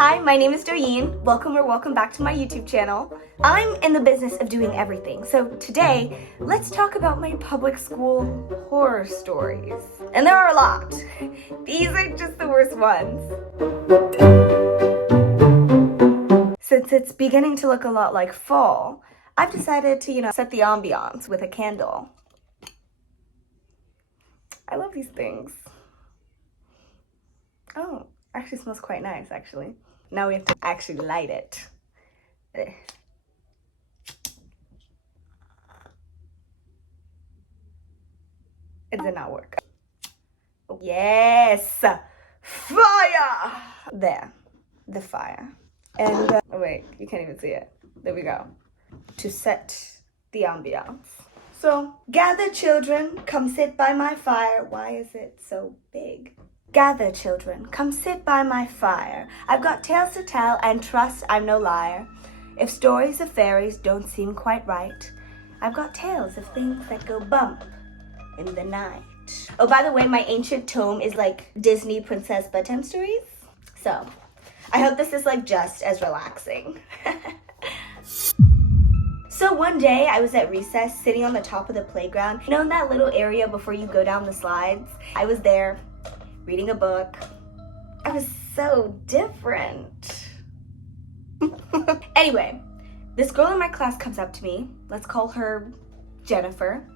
Hi, my name is Doyin. Welcome back to my YouTube channel. I'm in the business of doing everything. So today, let's talk about my public school horror stories. And there are a lot. These are just the worst ones. Since it's beginning to look a lot like fall, I've decided to, set the ambiance with a candle. I love these things. Oh, actually smells quite nice, actually. Now we have to actually light it. It did not work. Yes! Fire! There, the fire. And, oh wait, you can't even see it. There we go. To set the ambiance. So, gather children, come sit by my fire. Why is it so big? Gather children, come sit by my fire. I've got tales to tell and trust I'm no liar. If stories of fairies don't seem quite right, I've got tales of things that go bump in the night. Oh, by the way, my ancient tome is like Disney princess bedtime stories. So, I hope this is like just as relaxing. So one day I was at recess sitting on the top of the playground. You know, in that little area before you go down the slides? I was there reading a book. I was so different. Anyway, this girl in my class comes up to me. Let's call her Jennifer.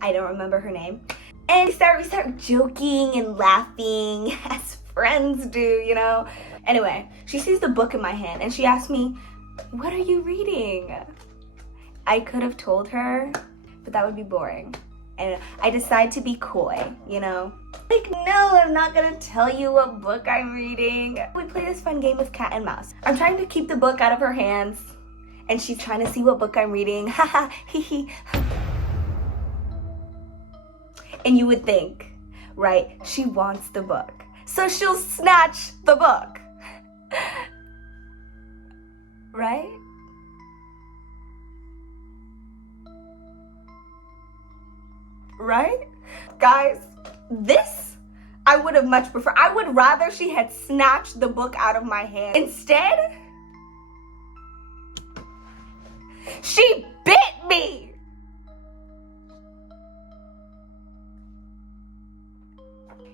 I don't remember her name. And we start joking and laughing as friends do. Anyway, she sees the book in my hand and she asks me, "What are you reading?" I could have told her, but that would be boring. And I decide to be coy, Like, no, I'm not gonna tell you what book I'm reading. We play this fun game of cat and mouse. I'm trying to keep the book out of her hands, and she's trying to see what book I'm reading. Haha, hee hee. And you would think, right, she wants the book, so she'll snatch the book. Right? Right? Guys, this I would have much preferred. I would rather she had snatched the book out of my hand. Instead, she bit me.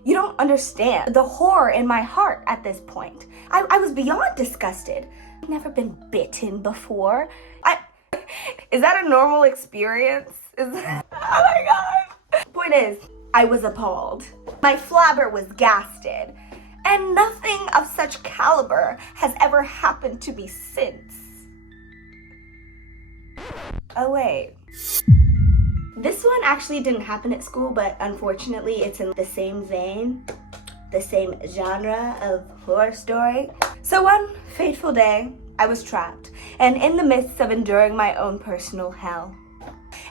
You don't understand the horror in my heart at this point. I was beyond disgusted. I've never been bitten before. Is that a normal experience? Oh my God. Point is, I was appalled. My flabber was gasted, and nothing of such caliber has ever happened to me since. Oh wait. This one actually didn't happen at school, but unfortunately it's in the same vein, the same genre of horror story. So one fateful day, I was trapped, and in the midst of enduring my own personal hell.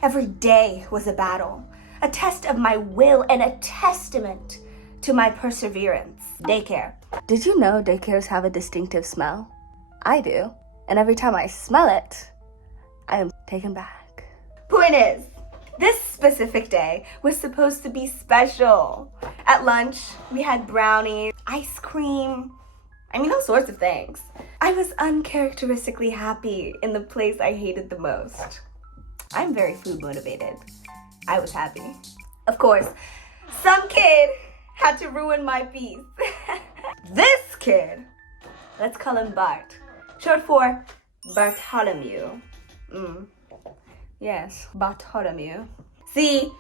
Every day was a battle, a test of my will and a testament to my perseverance. Daycare. Did you know daycares have a distinctive smell? I do, and every time I smell it, I am taken back. Point is, this specific day was supposed to be special. At lunch, we had brownies, ice cream, all sorts of things. I was uncharacteristically happy in the place I hated the most. I'm very food motivated. I was happy. Of course, some kid had to ruin my peace. This kid, let's call him Bart, short for Bartholomew. Yes, Bartholomew. See,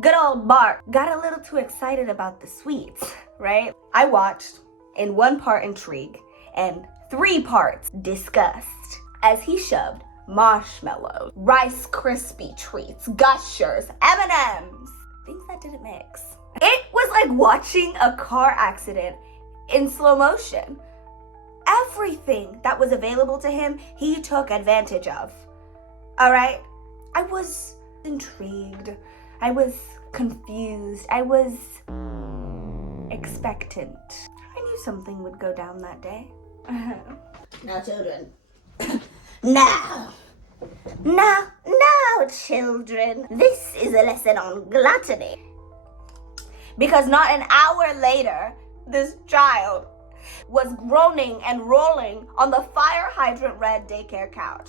good old Bart got a little too excited about the sweets, right? I watched in 1 part intrigue and 3 parts disgust as he shoved marshmallows, Rice Krispie treats, Gushers, M&Ms, things that didn't mix. It was like watching a car accident in slow motion. Everything that was available to him, he took advantage of. All right? I was intrigued. I was confused. I was expectant. I knew something would go down that day. Now, children. Now, children, this is a lesson on gluttony. Because not an hour later, this child was groaning and rolling on the fire hydrant red daycare couch.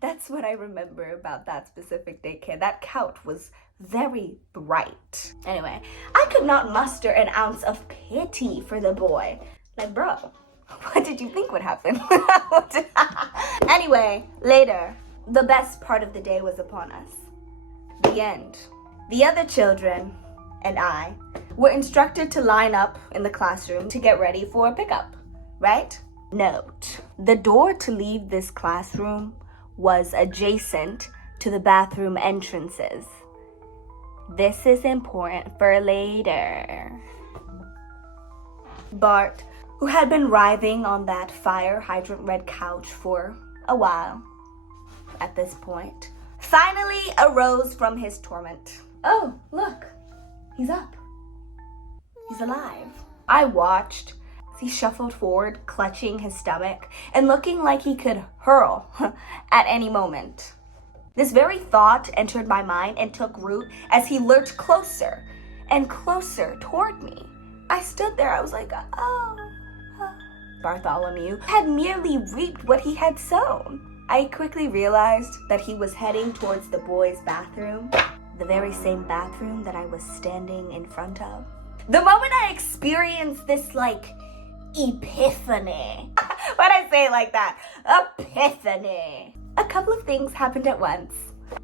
That's what I remember about that specific daycare. That couch was very bright. Anyway, I could not muster an ounce of pity for the boy. Like, bro, what did you think would happen? Anyway, later, the best part of the day was upon us. The end. The other children and I were instructed to line up in the classroom to get ready for a pickup, right? Note, the door to leave this classroom was adjacent to the bathroom entrances. This is important for later. Bart, who had been writhing on that fire hydrant red couch for a while at this point, finally arose from his torment. Oh, look, he's up. He's alive. I watched as he shuffled forward, clutching his stomach and looking like he could hurl at any moment. This very thought entered my mind and took root as he lurched closer and closer toward me. I stood there, I was like, oh. Bartholomew had merely reaped what he had sown. I quickly realized that he was heading towards the boys' bathroom, the very same bathroom that I was standing in front of. The moment I experienced this, epiphany. Why'd I say it like that? Epiphany. A couple of things happened at once.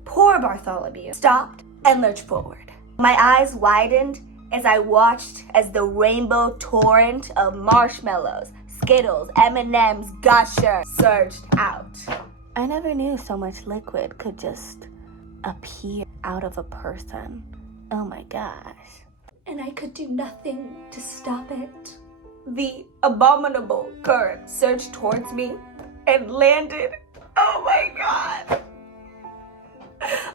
Poor Bartholomew stopped and lurched forward. My eyes widened as I watched as the rainbow torrent of marshmallows, Skittles, M&Ms, Gusher surged out. I never knew so much liquid could just appear out of a person. Oh my gosh. And I could do nothing to stop it. The abominable current surged towards me and landed, oh my God,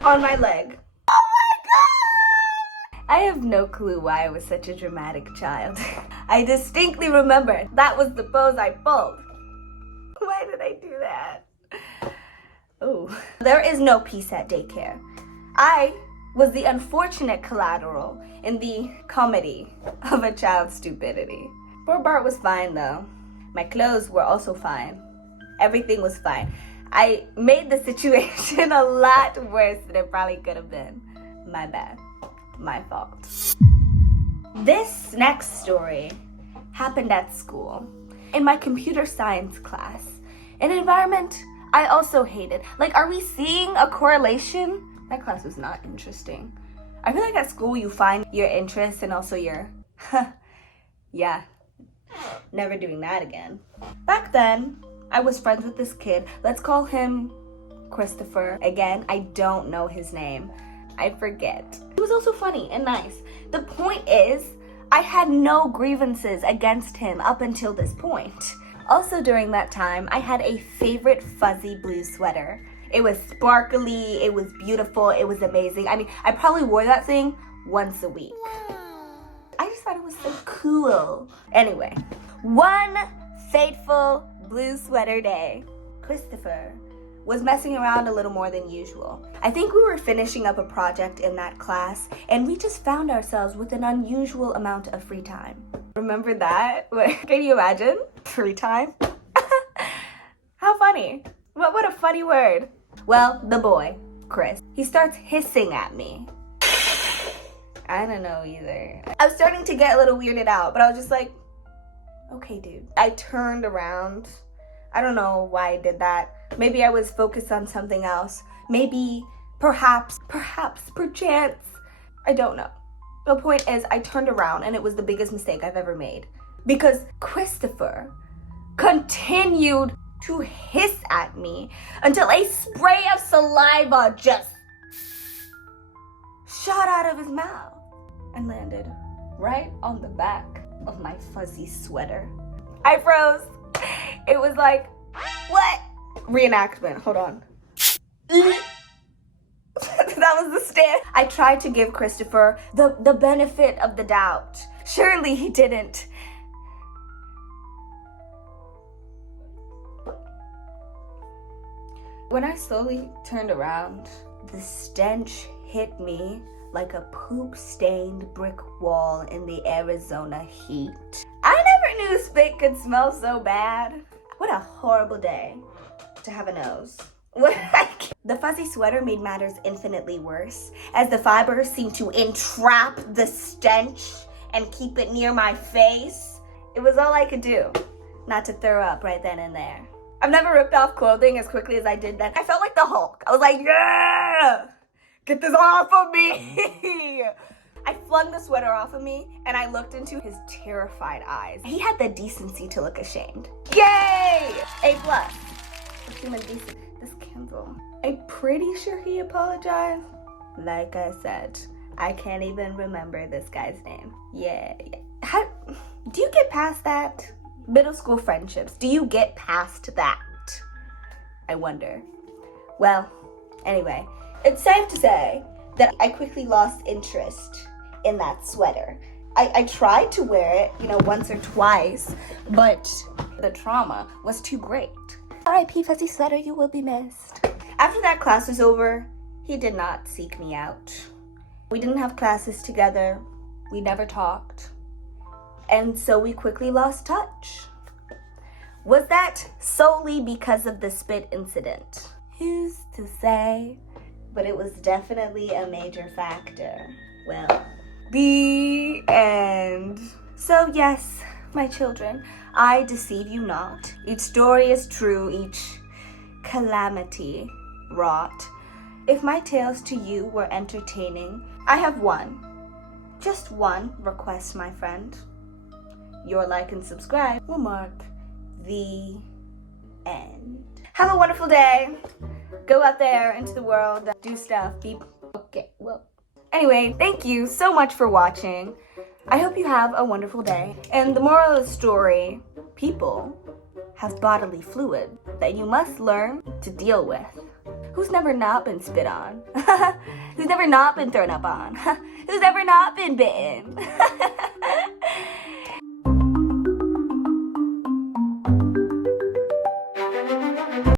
on my leg. Oh my God! I have no clue why I was such a dramatic child. I distinctly remember that was the pose I pulled. Why did I do that? Oh, there is no peace at daycare. I was the unfortunate collateral in the comedy of a child's stupidity. Poor Bart was fine though. My clothes were also fine. Everything was fine. I made the situation a lot worse than it probably could have been. My bad. My fault. This next story happened at school, in my computer science class, an environment I also hated. Are we seeing a correlation? That class was not interesting. I feel like at school you find your interests and also your, yeah, never doing that again. Back then, I was friends with this kid. Let's call him Christopher. Again, I don't know his name. I forget. He was also funny and nice. The point is, I had no grievances against him up until this point. Also during that time, I had a favorite fuzzy blue sweater. It was sparkly, it was beautiful, it was amazing. I mean, I probably wore that thing once a week. I just thought it was so cool. Anyway, one fateful blue sweater day, Christopher was messing around a little more than usual. I think we were finishing up a project in that class, and we just found ourselves with an unusual amount of free time. Remember that? Can you imagine? Free time? How funny. What a funny word. Well, the boy, Chris, he starts hissing at me. I don't know either. I was starting to get a little weirded out, but I was just like, okay, dude. I turned around. I don't know why I did that. Maybe I was focused on something else. Maybe, perhaps, perchance. I don't know. The point is, I turned around and it was the biggest mistake I've ever made. Because Christopher continued to hiss at me until a spray of saliva just shot out of his mouth and landed right on the back of my fuzzy sweater. I froze. It was like, what? Reenactment, hold on. That was the stand. I tried to give Christopher the benefit of the doubt. Surely he didn't. When I slowly turned around, the stench hit me like a poop-stained brick wall in the Arizona heat. I knew spit could smell so bad. What a horrible day to have a nose. The fuzzy sweater made matters infinitely worse, as the fibers seemed to entrap the stench and keep it near my face. It was all I could do not to throw up right then and there. I've never ripped off clothing as quickly as I did then. I felt like the Hulk. I was like, yeah! Get this off of me! I flung the sweater off of me and I looked into his terrified eyes. He had the decency to look ashamed. Yay! A+. Human decency. This candle. I'm pretty sure he apologized. Like I said, I can't even remember this guy's name. Yeah. How, do you get past that? Middle school friendships, do you get past that? I wonder. Well, anyway, it's safe to say that I quickly lost interest in that sweater. I tried to wear it, once or twice, but the trauma was too great. R.I.P. fuzzy sweater, you will be missed. After that class was over, he did not seek me out. We didn't have classes together. We never talked. And so we quickly lost touch. Was that solely because of the spit incident? Who's to say? But it was definitely a major factor. Well, the end. So yes, my children, I deceive you not. Each story is true, each calamity wrought. If my tales to you were entertaining, I have one, just one request, my friend. Your like and subscribe will mark the end. Have a wonderful day. Go out there into the world, do stuff, be okay. Well, anyway, thank you so much for watching. I hope you have a wonderful day. And the moral of the story, people have bodily fluid that you must learn to deal with. Who's never not been spit on? Who's never not been thrown up on? Who's never not been bitten?